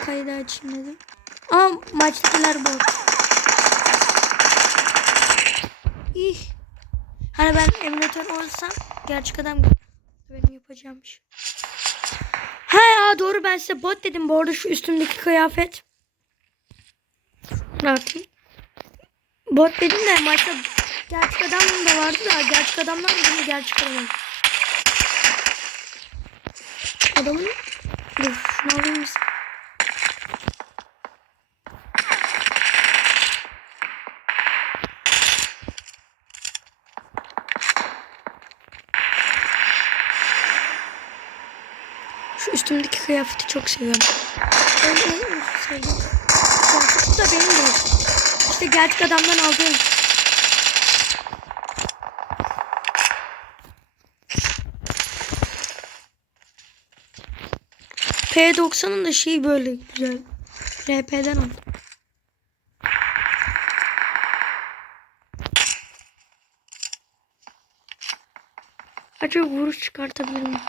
kaydı açayım dedim. Ama maçtakiler bot. İh. Hani ben emülatör olsam gerçek adam benim yapacağım iş. He ya doğru ben size bot dedim bu arada şu üstümdeki kıyafet. Ne yapayım? Bot dedim de maçta gerçek adam da vardı da gerçek adamlar mı gerçek adam. Adamın Dur şunu alayım mısın? Şu üstümdeki kıyafeti çok seviyorum. Ben en sevdiğim kıyafet da benim de. İşte gerçek adamdan aldığım. P90'ın da şeyi böyle güzel. RP'den aldım. Acaba vuruş çıkartabilir miyim?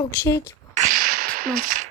Çok şey ki bu. Tutmaz.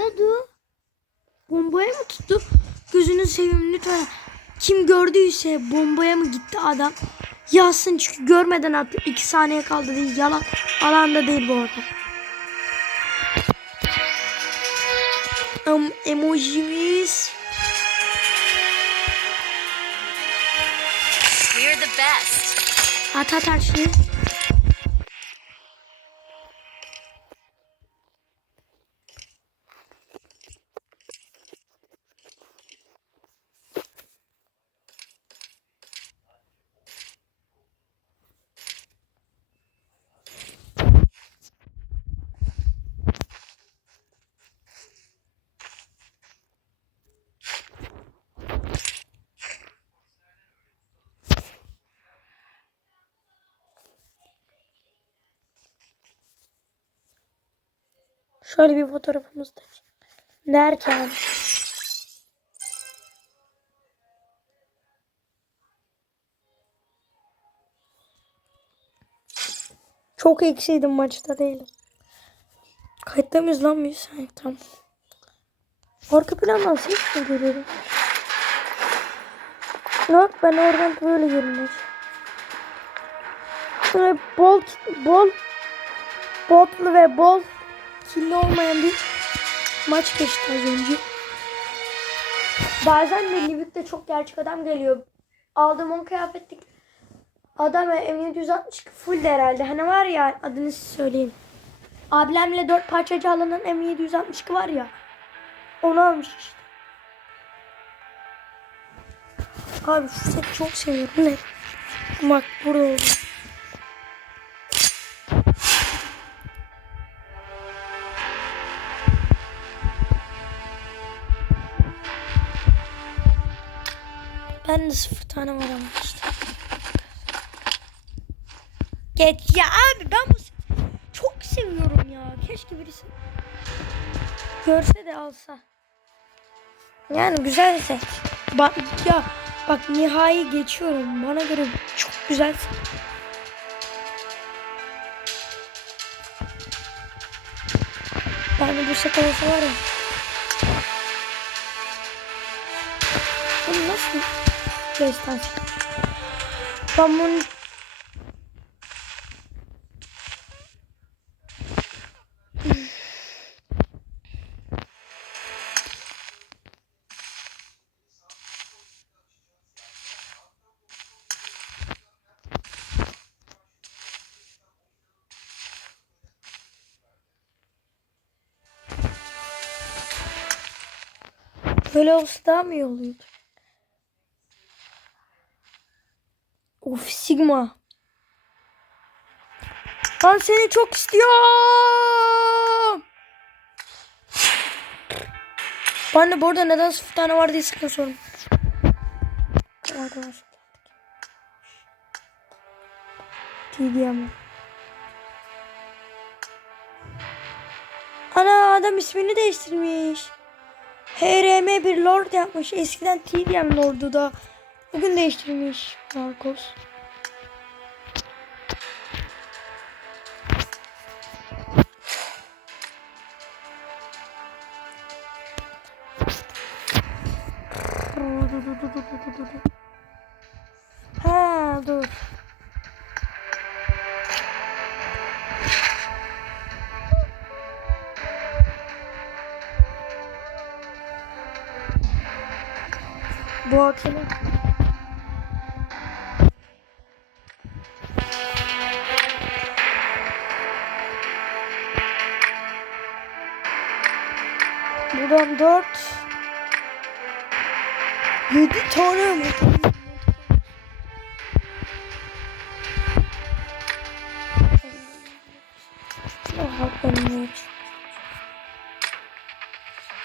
Ne oldu? Bombaya mı tuttu? Gözünü seveyim lütfen. Kim gördüyse bombaya mı gitti adam? Yazsın çünkü görmeden attı. 2 saniye kaldı değil. Yalan. Alanda değil bu arada. Um, emojimiz. We're the best. At at her şeyi. Şöyle bir fotoğrafımız da. Derken. Çok eksiydim maçta değilim. Kayıtta mıyız lan mıyız? Hayır, tamam. Arka plandan ses mi görüyorum? Yok ben oradan böyle görünüyor. Böyle bol bol botlu ve bol kirli olmayan bir maç geçti az önce. Bazen de Livik'te çok gerçek adam geliyor. Aldığım 10 kıyafetlik adam M762 full de herhalde. Hani var ya adını söyleyeyim. Ablemle 4 parçacı alınan M762 var ya. Onu almış işte. Abi şu seti çok seviyorum. Ne? Bak burada oldu. De sıfır tane var ama işte. Geç ya abi ben bu çok seviyorum ya. Keşke birisi görse de alsa. Yani güzel set. Bak ya bak nihai geçiyorum. Bana göre çok güzel set. De bu olsa var ya. Bu nasıl destan Ben bunu Böyle olsa daha mı iyi? Of Sigma. Ben seni çok istiyorum. Ben de bu neden sıfır tane var diye sıkıyorum. Arkadaşlar. TDM. Ana adam ismini değiştirmiş. HRM bir lord yapmış. Eskiden TDM lordu da. Bugün değiştirmiş Marcos. Ha dur. Bu akşam Buradan dört Yedi tane mi?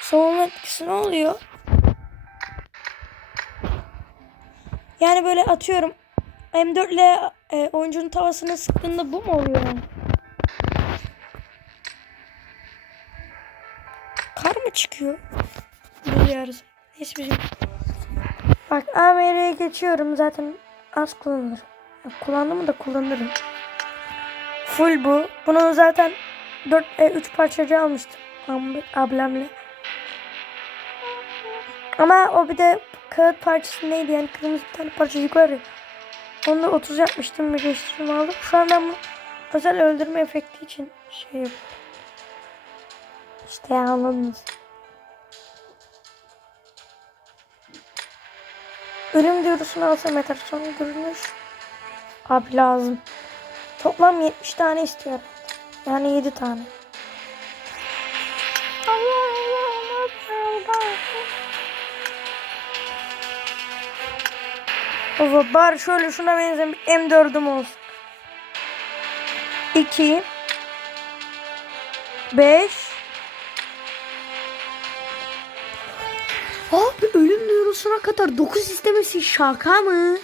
Savunma etkisi ne oluyor? Yani böyle atıyorum M4 ile e, oyuncunun tavasına sıktığında bu mu oluyor yani? Çıkıyor? Biliyoruz. Neyse bizim. Bak AMR'ye geçiyorum zaten az kullanılır. Ya, Kullandım da kullanırım. Full bu. Bunu zaten 4 e, 3 parçacı almıştım ab- ablamla. Ama o bir de kağıt parçası neydi yani kırmızı bir tane parçacık var ya. Onu da 30 yapmıştım bir geçtim aldım. Şu an ben bunu özel öldürme efekti için şey yapıyorum. İşte anladınız. Ölüm duyurusunu alsam yeter. Son görünüş. Abi lazım. Toplam 70 tane istiyor. Yani 7 tane. Baba bari şöyle şuna benzeyen bir M4'üm olsun. 2 5 Abi ölüm duyurusuna kadar 9 istemesi şaka mı?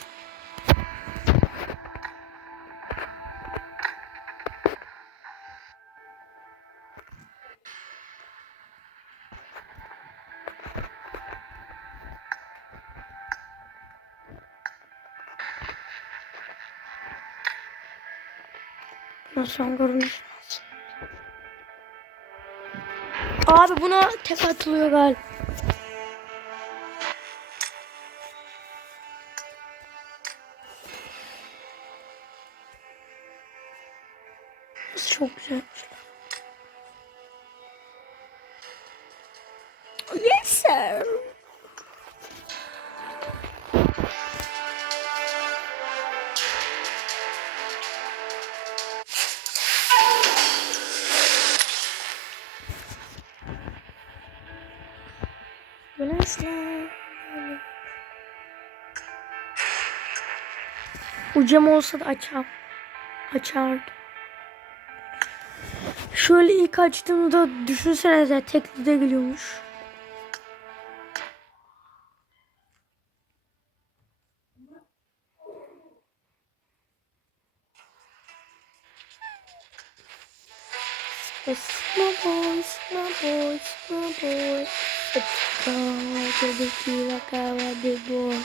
Nasıl görünüş? Abi buna tek atılıyor galiba. Çok güzelmiş. Yes sir. Güneşler. Ucam olsa da açam. Açardım. Şöyle ilk açtığımda düşünsenize tekli de geliyormuş. Small boy, small boy, small boy. It's called the Kira Kawa Big Boy.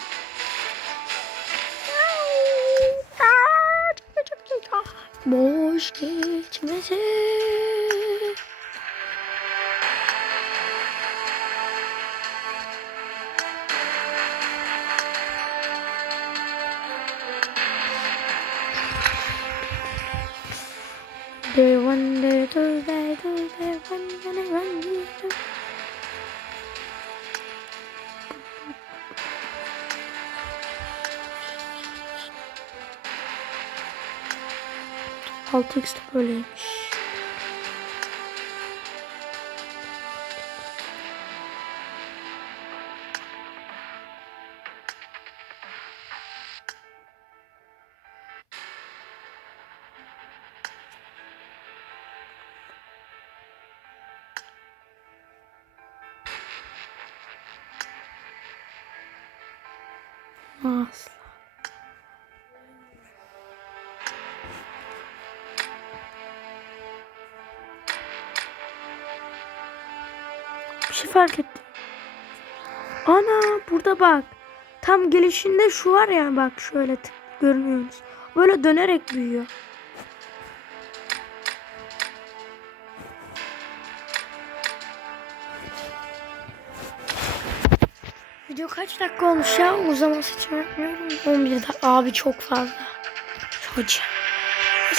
Boş geçmesin. Day one day two day 6 x de böyleymiş. Nasıl? Şey fark ettim. Ana burada bak. Tam gelişinde şu var ya bak şöyle tık, görünüyorsunuz. Böyle dönerek büyüyor. Video kaç dakika olmuş ya? Uzaması için bakmıyorum. 11 dakika. Abi çok fazla.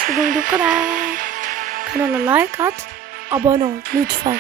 Bugün bu kadar. Kanala like at. Abone ol lütfen.